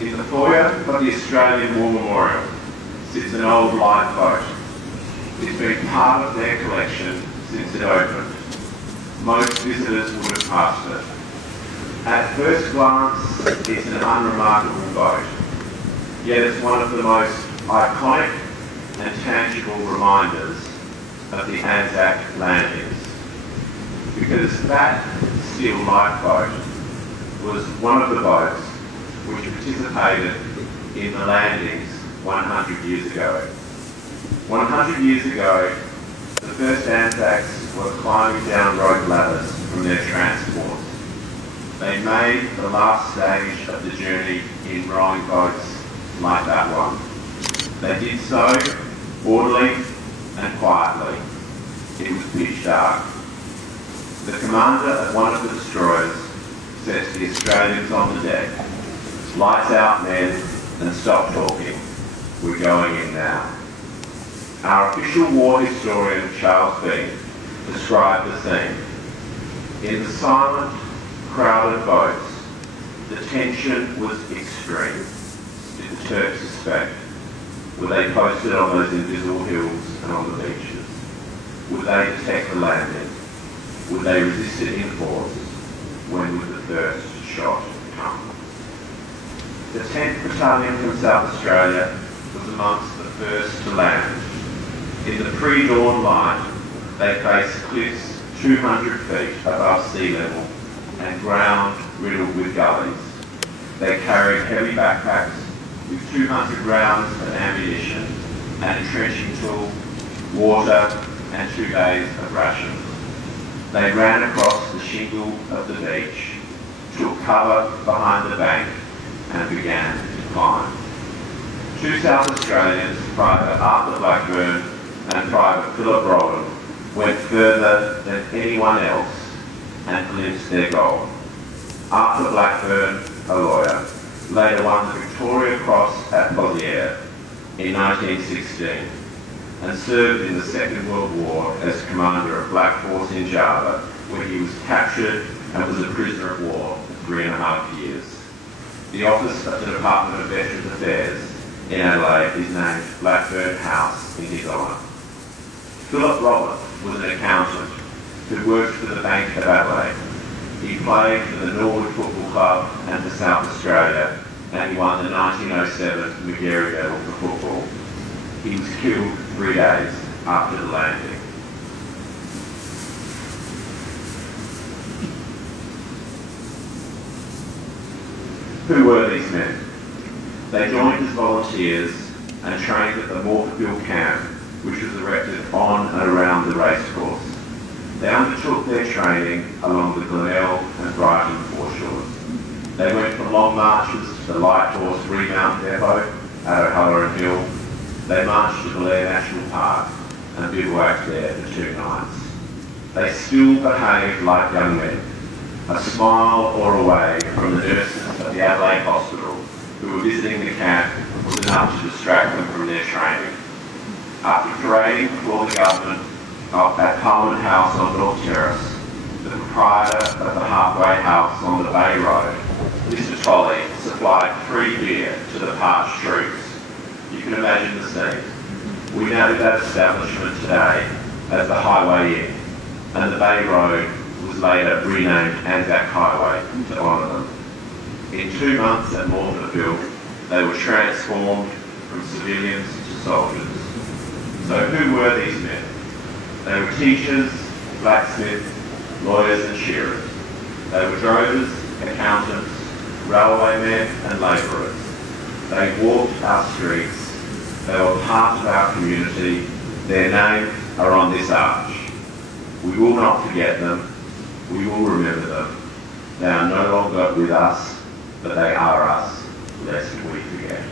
In the foyer of the Australian War Memorial sits an old lifeboat. It's been part of their collection since it opened. Most visitors would have passed it. At first glance, it's an unremarkable boat, yet it's one of the most iconic and tangible reminders of the Anzac landings, because that steel lifeboat was one of the boats which participated in the landings 100 years ago. 100 years ago, the first Anzacs were climbing down rope ladders from their transports. They made the last stage of the journey in rowing boats like that one. They did so orderly and quietly. It was pitch dark. The commander of one of the destroyers said to the Australians on the deck, "Lights out, men, and stop talking. We're going in now." Our official war historian, Charles Bean, described the scene. In the silent, crowded boats, the tension was extreme. Did the Turks suspect? Were they posted on those invisible hills and on the beaches? Would they detect the landing? Would they resist it in force? When would the first shot come? The 10th Battalion from South Australia was amongst the first to land. In the pre-dawn light, they faced cliffs 200 feet above sea level and ground riddled with gullies. They carried heavy backpacks with 200 rounds of ammunition and entrenching tools, water and 2 days of rations. They ran across the shingle of the beach, took cover behind the bank and began to climb. 2 South Australians, Private Arthur Blackburn and Private Philip Rowan, went further than anyone else and glimpsed their goal. Arthur Blackburn, a lawyer, later won the Victoria Cross at Pozieres in 1916 and served in the Second World War as commander of Black Force in Java, where he was captured and was a prisoner of war for 3.5 years. The office of the Department of Veterans Affairs in Adelaide is named Blackburn House in his honour. Philip Roberts was an accountant who worked for the Bank of Adelaide. He played for the Norwood Football Club and for South Australia, and he won the 1907 Magarey Medal for football. He was killed 3 days after the landing. Who were these men? They joined as volunteers and trained at the Morpheville camp, which was erected on and around the racecourse. They undertook their training along the Glenelg and Brighton foreshores. They went for long marches to the Light Horse Remount Depot at O'Halloran Hill. They marched to Blair National Park and bivouacked there for 2 nights. They still behaved like young men. A smile or away from the nurses at the Adelaide Hospital who were visiting the camp was enough to distract them from their training. After parading before the government at Parliament House on North Terrace, the proprietor of the Halfway House on the Bay Road, Mr. Tolley, supplied free beer to the parched troops. You can imagine the scene. We know that establishment today as the Highway Inn, and the Bay Road was later renamed Anzac Highway to honour them. In 2 months at Morpheville, they were transformed from civilians to soldiers. So who were these men? They were teachers, blacksmiths, lawyers and shearers. They were drovers, accountants, railway men and labourers. They walked our streets. They were part of our community. Their names are on this arch. We will not forget them. We will remember them. They are no longer with us, but they are us, lest we forget.